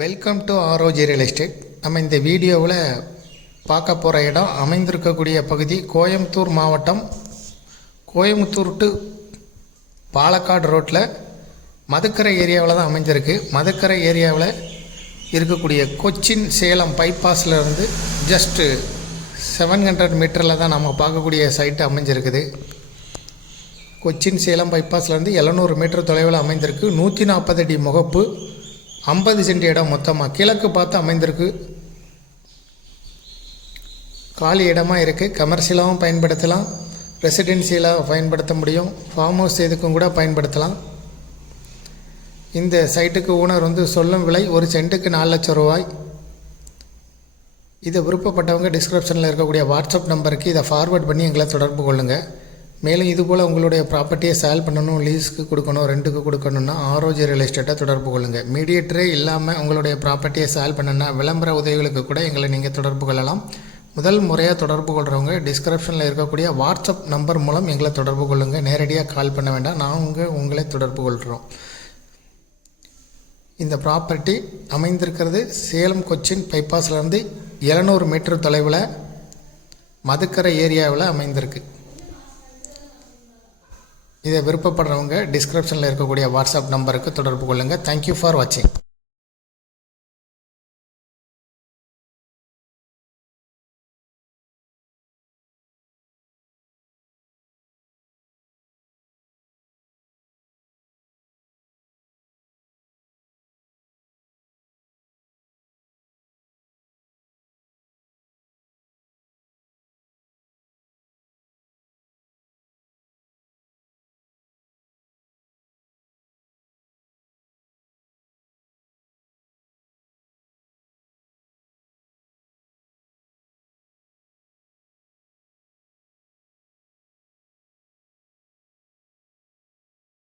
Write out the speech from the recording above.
Welcome to ஆரோஜி real estate. நம்ம இந்த வீடியோவில் பார்க்க போகிற இடம் அமைந்திருக்கக்கூடிய பகுதி கோயம்புத்தூர் மாவட்டம், கோயம்புத்தூர் டு பாலக்காடு ரோட்டில் மதுக்கரை ஏரியாவில் தான் அமைஞ்சிருக்கு. மதுக்கரை ஏரியாவில் இருக்கக்கூடிய கொச்சின் சேலம் பைபாஸில் இருந்து ஜஸ்ட்டு 700 மீட்டரில் தான் நம்ம பார்க்கக்கூடிய சைட்டு அமைஞ்சிருக்குது. கொச்சின் சேலம் பைபாஸ்லேருந்து 700 மீட்டர் தொலைவில் அமைந்திருக்கு. 140 அடி முகப்பு, 50 சென்ட் இடம் மொத்தமாக கிழக்கு பார்த்து அமைந்திருக்கு. காலி இடமாக இருக்குது. கமர்ஷியலாகவும் பயன்படுத்தலாம், ரெசிடென்சியலாக பயன்படுத்த முடியும், ஃபார்ம் ஹவுஸ் இதுக்கும் கூட பயன்படுத்தலாம். இந்த சைட்டுக்கு ஓனர் சொல்லும் விலை ஒரு சென்ட்டுக்கு 4 லட்சம் ரூபாய். இதை விருப்பப்பட்டவங்க டிஸ்கிரிப்ஷனில் இருக்கக்கூடிய வாட்ஸ்அப் நம்பருக்கு இதை ஃபார்வேர்ட் பண்ணி எங்களை தொடர்பு கொள்ளுங்கள். மேலும் இதுபோல் உங்களுடைய ப்ராப்பர்ட்டியை சேல் பண்ணணும், லீஸுக்கு கொடுக்கணும், ரெண்ட்டுக்கு கொடுக்கணுன்னா ஆரோஜி ரியல் எஸ்டேட்டை தொடர்பு கொள்ளுங்கள். மீடியேட்டரே இல்லாமல் உங்களுடைய ப்ராப்பர்ட்டியை சேல் பண்ணணுன்னா விளம்பர உதவிகளுக்கு கூட எங்களை நீங்கள் தொடர்பு கொள்ளலாம். முதல் முறையாக தொடர்பு கொள்கிறவங்க டிஸ்கிரிப்ஷனில் இருக்கக்கூடிய வாட்ஸ்அப் நம்பர் மூலம் எங்களை தொடர்பு கொள்ளுங்கள். நேரடியாக கால் பண்ண வேண்டாம், நாங்கள் உங்களை தொடர்பு கொள்கிறோம். இந்த ப்ராப்பர்ட்டி அமைந்திருக்கிறது சேலம் கொச்சின் பைபாஸ்லேருந்து 700 மீட்டர் தொலைவில் மதுக்கரை ஏரியாவில் அமைந்திருக்கு. இதை விருப்பப்படுறவங்க டிஸ்கிரிப்ஷனில் இருக்கக்கூடிய வாட்ஸ்அப் நம்பருக்கு தொடர்பு கொள்ளுங்கள். தேங்க்யூ ஃபார் வாட்சிங்.